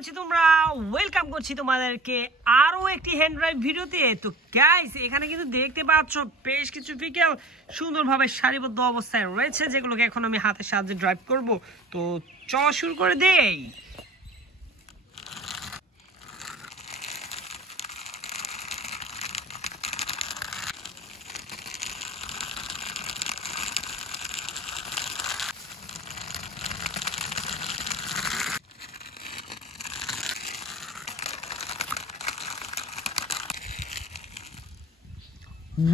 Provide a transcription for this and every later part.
আছো তোমরা? ওয়েলকাম করছি তোমাদেরকে আরো একটি হ্যান্ড ড্রাইভ ভিডিওতে। তো গাইস, এখানে কিন্তু দেখতে পাচ্ছ বেশ কিছু ভেহিকল সুন্দরভাবে সারিবদ্ধ অবস্থায় রয়েছে, যেগুলোকে এখন আমি হাতের সাহায্যে ড্রাইভ করব। তো চলো শুরু করে দেই।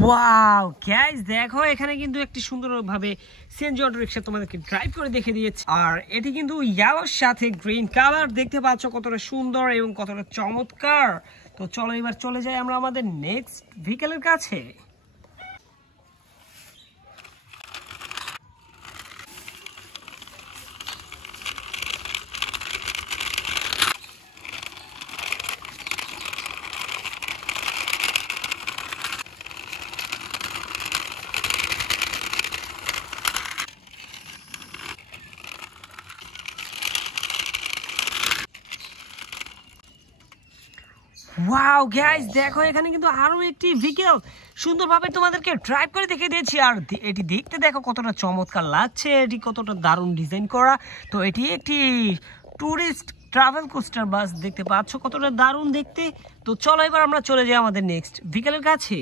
ওয়াও গাইস, দেখো এখানে কিন্তু একটি সুন্দরভাবে সিএনজি অটো রিকশা তোমাদেরকে ড্রাইভ করে দেখে দিয়েছে। আর এটি কিন্তু ইয়েলোর সাথে গ্রিন কালার, দেখতে পাচ্ছ কতটা সুন্দর এবং কতটা চমৎকার। তো চলো এবার চলে যাই আমরা আমাদের নেক্সট ভেহিকলের কাছে। ওয়াও গাইস, দেখো এখানে কিন্তু আরো একটি ভেহিকল সুন্দরভাবে তোমাদেরকে ড্রাইভ করে দেখে দিয়েছি। আর এটি দেখতে দেখো কতটা চমৎকার লাগছে, এটি কতটা দারুণ ডিজাইন করা। তো এটি একটি ট্যুরিস্ট ট্রাভেল কোস্টার বাস, দেখতে পাচ্ছ কতটা দারুণ দেখতে। তো চলো এবার আমরা চলে যাই আমাদের নেক্সট ভেহিকলের কাছে।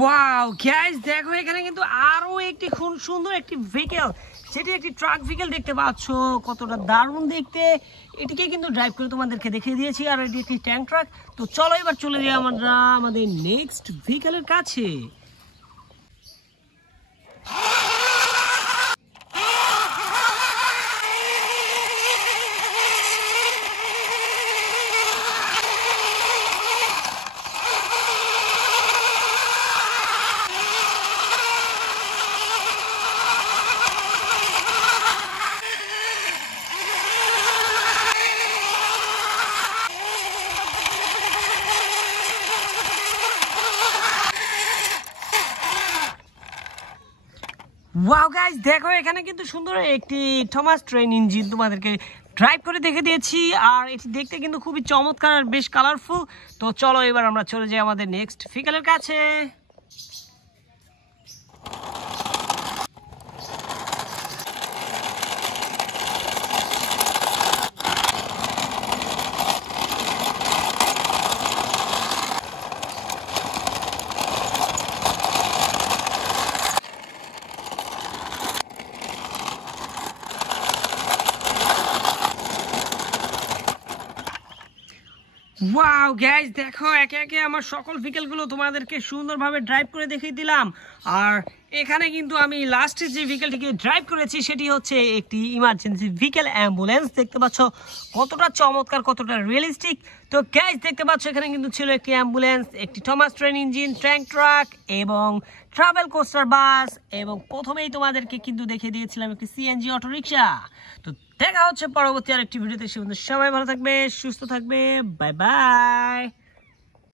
ওয়াও গাইস, দেখো এখানে কিন্তু আরো একটি খুব সুন্দর একটি ভেহিকল, সেটি একটি ট্রাক ভেহিকল, দেখতে পাচ্ছ কতটা দারুণ দেখতে। এটিকে কিন্তু ড্রাইভ করে তোমাদেরকে দেখিয়ে দিয়েছি। আর এটি একটি ট্যাঙ্ক ট্রাক। তো চলো এবার চলে যাই আমরা আমাদের নেক্সট ভেহিকলের কাছে। ওয়াও গাইস, দেখো এখানে কিন্তু সুন্দর একটি থমাস ট্রেন ইঞ্জিন তোমাদেরকে ড্রাইভ করে দেখে দিয়েছি। আর এটি দেখতে কিন্তু খুবই চমৎকার আর বেশ কালারফুল। তো চলো এবার আমরা চলে যাই আমাদের নেক্সট ভেহিকলের কাছে। ওয়াও গাইস, দেখো একে একে আমার সকল ভেহিকলগুলো তোমাদেরকে সুন্দরভাবে ড্রাইভ করে দেখিয়ে দিলাম। আর এখানে কিন্তু আমি লাস্টে যে ভেহিকলটিকে ড্রাইভ করেছি সেটি হচ্ছে একটি ইমার্জেন্সি ভেহিকল অ্যাম্বুলেন্স। দেখতে পাচ্ছ কতটা চমৎকার, কতটা রিয়েলিস্টিক। তো গাইস দেখতে পাচ্ছ এখানে কিন্তু ছিল একটি অ্যাম্বুলেন্স, একটি Thomas train engine, tank truck এবং ট্রাভেল কোস্টার বাস, এবং প্রথমেই তোমাদেরকে কিন্তু দেখিয়ে দিয়েছিলাম একটি সিএনজি অটো রিকশা। তো দেখা হচ্ছে পরবর্তী আরেকটি ভিডিওতে। সে সবাই ভালো থাকবে, সুস্থ থাকবে, বাই বাই।